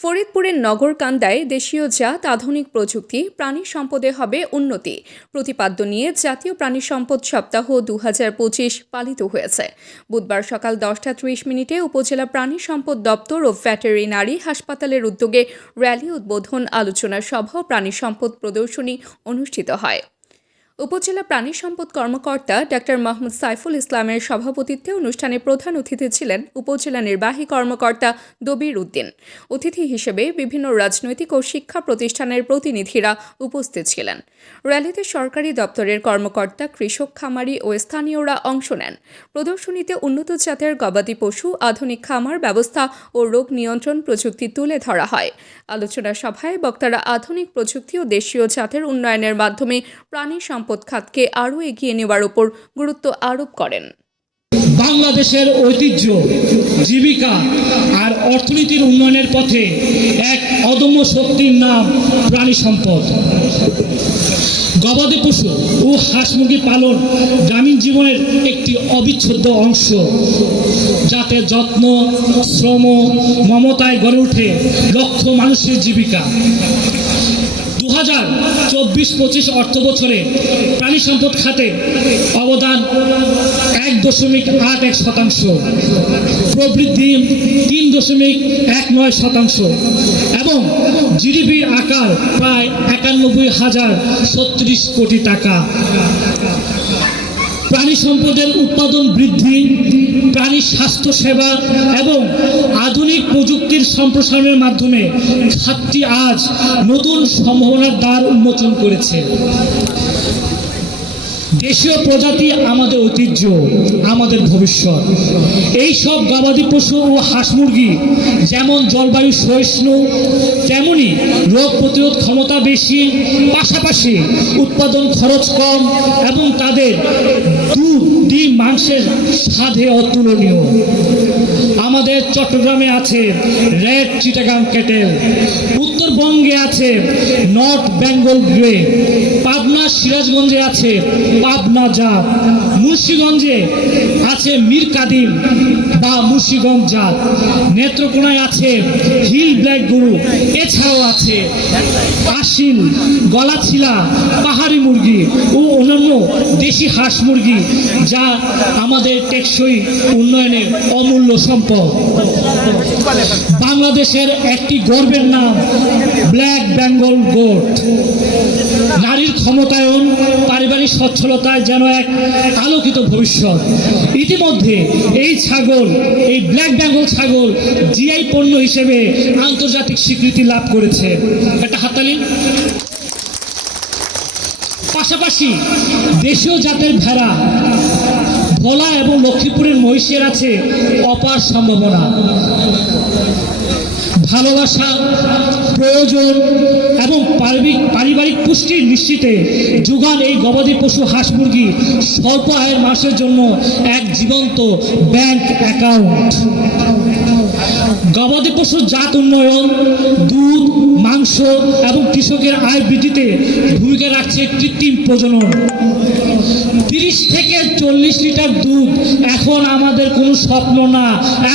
ফরিদপুরের নগরকান্দায় দেশীয় জাত আধুনিক প্রযুক্তি প্রাণী সম্পদে হবে উন্নতি প্রতিপাদ্য নিয়ে জাতীয় প্রাণী সম্পদ সপ্তাহ ২০২৫ পালিত হয়েছে। বুধবার সকাল ১০টা ৩০ উপজেলা প্রাণী সম্পদ দপ্তর ও ভেটেরিনারি হাসপাতালের উদ্যোগে র্যালি উদ্বোধন, আলোচনা সভা ও প্রাণী সম্পদ প্রদর্শনী অনুষ্ঠিত হয়। উপজেলা প্রাণী সম্পদ কর্মকর্তা ডাক্তার মোহাম্মদ সাইফুল ইসলামের সভাপতিত্বে অনুষ্ঠানে প্রধান অতিথি ছিলেন উপজেলা নির্বাহী কর্মকর্তা দবির উদ্দিন। অতিথি হিসেবে বিভিন্ন রাজনৈতিক ও শিক্ষা প্রতিষ্ঠানের প্রতিনিধিরা উপস্থিত ছিলেন। র্যালিতে সরকারি দপ্তরের কর্মকর্তা, কৃষক, খামারি ও স্থানীয়রা অংশ নেন। প্রদর্শনীতে উন্নত জাতের গবাদি পশু, আধুনিক খামার ব্যবস্থা ও রোগ নিয়ন্ত্রণ প্রযুক্তি তুলে ধরা হয়। আলোচনা সভায় বক্তারা আধুনিক প্রযুক্তি ও দেশীয় জাতের উন্নয়নের মাধ্যমে প্রাণী সম্পদ খাতকে আরও এগিয়ে নেওয়ার উপর গুরুত্ব আরোপ করেন। বাংলাদেশের ঐতিহ্য, জীবিকা আর অর্থনীতির উন্নয়নের পথে এক অদম্য শক্তির নাম প্রাণী সম্পদ। গবাদি পশু ও হাঁস মুরগি পালন গ্রামীণ জীবনের একটি অবিচ্ছেদ্য অংশ, যাতে যত্ন, শ্রম, মমতায় গড়ে ওঠে লক্ষ মানুষের জীবিকা। ২০২৪-২৫ অর্থ বছরে প্রাণী সম্পদ খাতে অবদান ১.৮১%, প্রবৃদ্ধি ৩.19% এবং জিডিপির আকার প্রায় ৯১,০৩৬ কোটি টাকা। প্রাণী সম্পদের উৎপাদন বৃদ্ধি, প্রাণী স্বাস্থ্য সেবা এবং আধুনিক প্রযুক্তির সম্প্রসারণের মাধ্যমে খাতটি আজ নতুন সম্ভাবনার দ্বার উন্মোচন করেছে। দেশীয় প্রজাতি আমাদের ঐতিহ্য, আমাদের ভবিষ্যৎ। এই সব গবাদি পশু ও হাঁস মুরগি যেমন জলবায়ু সহিষ্ণু, তেমনি রোগ প্রতিরোধ ক্ষমতা বেশি, পাশাপাশি উৎপাদন খরচ কম এবং তাদের দুধ, ডিম, মাংসের স্বাদে অতুলনীয়। আমাদের চট্টগ্রামে আছে রেড চিটাগাং ক্যাটেল, উত্তরবঙ্গে আছে নর্থ বেঙ্গল গ্রে, পাবনা সিরাজগঞ্জে আছে পাবনা জাত, মুন্সিগঞ্জে আছে মীর কাদিম বা মুন্সিগঞ্জ জাত, নেত্রকোনায় আছে হিল ব্ল্যাক গরু, এছাড়াও আছে আসিল, গলাছিলা, পাহাড়ি মুরগি ও অন্যান্য দেশি হাঁস মুরগি, যা আমাদের টেকসই উন্নয়নের অমূল্য সম্পদ। বাংলাদেশের একটি গর্বের নাম ব্ল্যাক বেঙ্গল গোট। নারীর ক্ষমতায়ন, পারিবারিক সচ্ছলতায় যেন এক আলোকিত ভবিষ্যৎ। ইতিমধ্যে এই ছাগল, এই ব্ল্যাক বেঙ্গল ছাগল জিআই পণ্য হিসেবে আন্তর্জাতিক স্বীকৃতি লাভ করেছে। একটা হাততালি। পাশাপাশি দেশীয় জাতের ভেড়া, ভোলা এবং লক্ষ্মীপুরের মহিষের আছে অপার সম্ভাবনা। ভালোবাসা, প্রয়োজন এবং পারিবারিক পুষ্টি নিশ্চিতে যোগান এই গবাদি পশু, হাঁস মুরগি স্বল্প আয়ের মানুষের জন্য এক জীবন্ত ব্যাংক অ্যাকাউন্ট। গবাদি পশুর জাত উন্নয়ন, দুধ, মাংস এবং কৃষকের আয় বৃদ্ধিতে ভূমিকা রাখছে কৃত্রিম প্রজনন। ৩০ থেকে ৪০ লিটার দুধ এখন আমাদের কোনো স্বপ্ন না,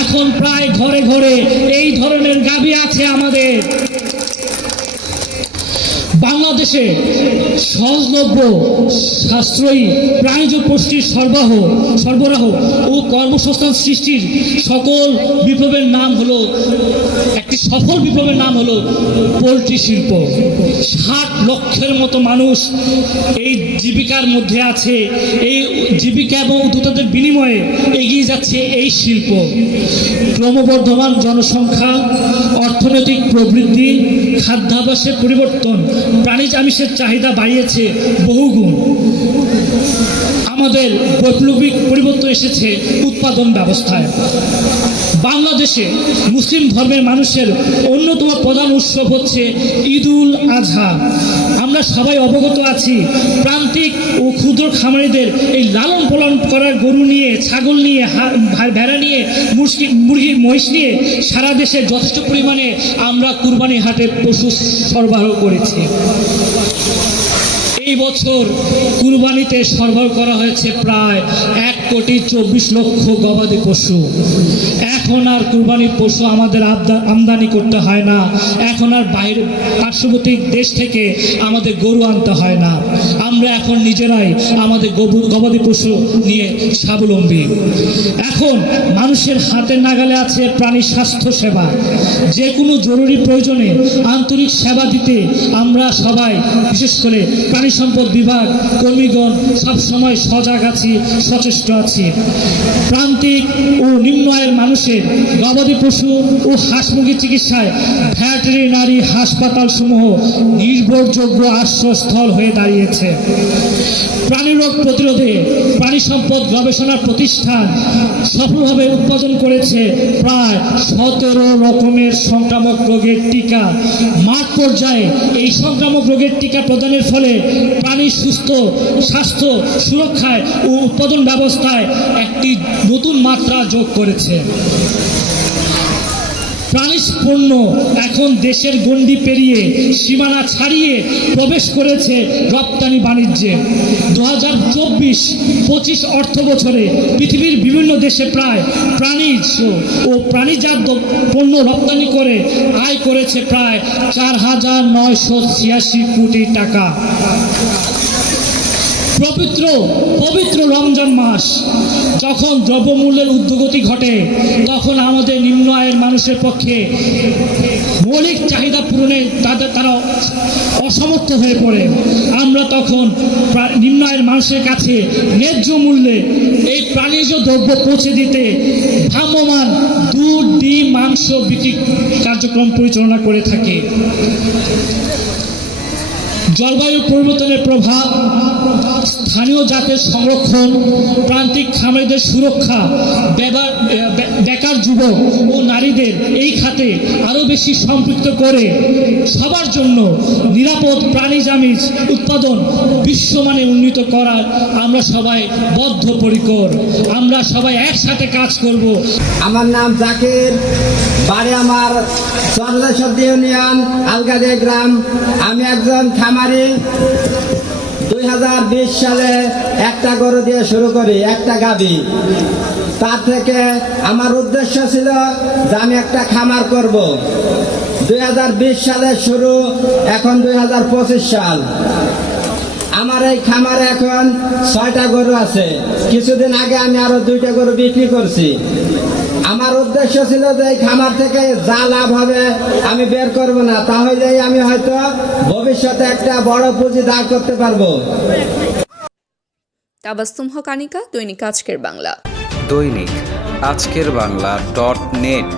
এখন প্রায় ঘরে ঘরে এই ধরনের গাভী আছে আমাদের। বাংলাদেশে সহজলভ্য, সাশ্রয়ী প্রাণীজ পুষ্টির সরবরাহ ও কর্মসংস্থান সৃষ্টির সকল বিপ্লবের নাম হলো, একটি সফল বিপ্লবের নাম হলো পোলট্রি শিল্প। ৬০ লক্ষের মতো মানুষ এই জীবিকার মধ্যে আছে। এই জীবিকা এবং উদ্যোক্তাদের বিনিময়ে এগিয়ে যাচ্ছে এই শিল্প। ক্রমবর্ধমান জনসংখ্যা, অর্থনৈতিক প্রবৃদ্ধি, খাদ্যাভ্যাসের পরিবর্তন প্রাণীজ আমিষের চাহিদা বাড়িয়েছে বহুগুণ। আমাদের বৈপ্লবিক পরিবর্তন এসেছে উৎপাদন ব্যবস্থায়। বাংলাদেশে মুসলিম ধর্মের মানুষের অন্যতম প্রধান উৎসব হচ্ছে ঈদুল আজহা। আমরা সবাই অবগত আছি, প্রান্তিক ও ক্ষুদ্র খামারিদের এই লালন পালন করার গরু নিয়ে, ছাগল নিয়ে, ভেড়া নিয়ে, মুরগি, মহিষ নিয়ে সারা দেশে যথেষ্ট পরিমাণে আমরা কুরবানি হাটে পশু সরবরাহ করেছি। এই বছর কুরবানিতে সরবরাহ করা হয়েছে প্রায় 1,24,00,000 গবাদি পশু। এখন আর কুরবানির পশু আমাদের আমদানি করতে হয় না, এখন আর বাইরে পার্শ্ববর্তী দেশ থেকে আমাদের গরু আনতে হয় না। আমরা এখন নিজেরাই আমাদের গবাদি পশু নিয়ে স্বাবলম্বী। এখন মানুষের হাতের নাগালে আছে প্রাণী স্বাস্থ্য সেবা। যে কোনো জরুরি প্রয়োজনে আন্তরিক সেবা দিতে আমরা সবাই, বিশেষ করে প্রাণী সম্পদ বিভাগ কর্মীগণ সবসময় সজাগ আছি, সচেষ্ট আছি। প্রান্তিক ও নিম্ন আয়ের মানুষের গবাদি পশু ও হাঁস মুরগির চিকিৎসায় ভেটেরিনারি হাসপাতাল সমূহ নির্ভরযোগ্য আশ্রয়স্থল হয়ে দাঁড়িয়েছে। প্রাণী রোগ প্রতিরোধে প্রাণী সম্পদ গবেষণা প্রতিষ্ঠান সফলভাবে উৎপাদন করেছে প্রায় 17 রকমের সংক্রামক রোগের টিকা। মাঠ পর্যায়ে এই সংক্রামক রোগের টিকা প্রদানের ফলে প্রাণীর স্বাস্থ্য সুরক্ষায় ও উৎপাদন ব্যবস্থায় একটি নতুন মাত্রা যোগ করেছে। প্রাণী পণ্য এখন দেশের গণ্ডি পেরিয়ে সীমানা ছাড়িয়ে প্রবেশ করেছে রপ্তানি বাণিজ্যে। 2024-25 অর্থ বছরে পৃথিবীর বিভিন্ন দেশে প্রায় প্রাণীজ ও প্রাণীজাত পণ্য রপ্তানি করে আয় করেছে প্রায় 4,986 কোটি টাকা। পবিত্র রমজান মাস যখন দ্রব্যমূল্যের ঊর্ধ্বগতি ঘটে, তখন আমাদের নিম্ন আয়ের মানুষের পক্ষে মৌলিক চাহিদা পূরণে তারা অসমর্থ হয়ে পড়ে। আমরা তখন নিম্ন আয়ের মানুষের কাছে ন্যায্য মূল্যে এই প্রাণীজ দ্রব্য পৌঁছে দিতে ভ্রাম্যমাণ দুধ, ডিম, মাংস বিক্রি কার্যক্রম পরিচালনা করে থাকে। জলবায়ু পরিবর্তনের প্রভাব, স্থানীয় জাতের সংরক্ষণ, প্রান্তিক খামারিদের সুরক্ষা, বেকার যুবক ও নারীদের এই খাতে আরও বেশি সম্পৃক্ত করে সবার জন্য নিরাপদ প্রাণীজ উৎপাদন বিশ্বমানে উন্নীত করার আমরা সবাই বদ্ধপরিকর। আমরা সবাই একসাথে কাজ করব। আমার নাম জাকির, বাড়ি আমার চরদাসদ্দি ইউনিয়ন, আলগাদিয়া গ্রাম। আমি একজন খামারি। 2020 সালে একটা গরু দিয়ে শুরু করি, একটা গাভী। তার থেকে আমার উদ্দেশ্য ছিল যে আমি একটা খামার করব। 2020 সালে শুরু, এখন 2025 সাল। আমার এই খামারে এখন 6টা গরু আছে। কিছুদিন আগে আমি আরো 2টা গরু বিক্রি করছি। আমার উদ্দেশ্য ছিল যে এই খামার থেকে যা লাভ হবে আমি বের করব না, তাহলে আমি হয়তো ভবিষ্যতে একটা বড় পুঁজি দাঁড় করতে পারবো। তাবাস্তুম হক আনিকা, দৈনিক আজকের বাংলা। দৈনিক আজকের বাংলা .net